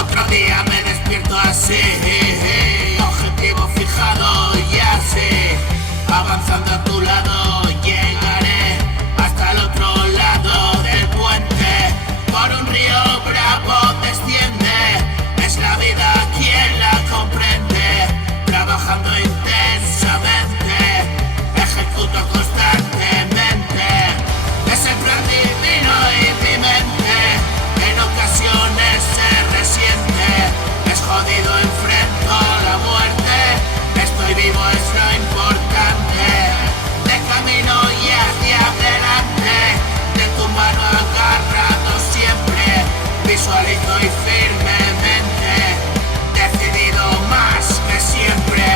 Otro día me despierto así, objetivo fijado y así, avanzando a tu lado llegaré hasta el otro lado del puente. Por un río bravo desciende, es la vida quien la comprende. Trabajando intensamente, ejecuto constantemente. Es el plan divino y mi mente en ocasiones se resiente. Es jodido, enfrento la muerte, estoy vivo, es lo importante. De camino y hacia adelante, de tu mano agarrado siempre. Visualizo y firmemente, decidido más que siempre.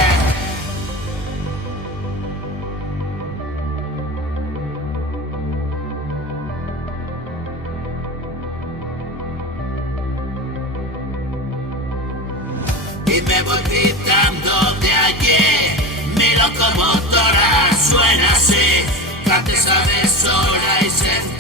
Y me voy gritando de allí, mi locomotora suena así, que antes a deshora y sentir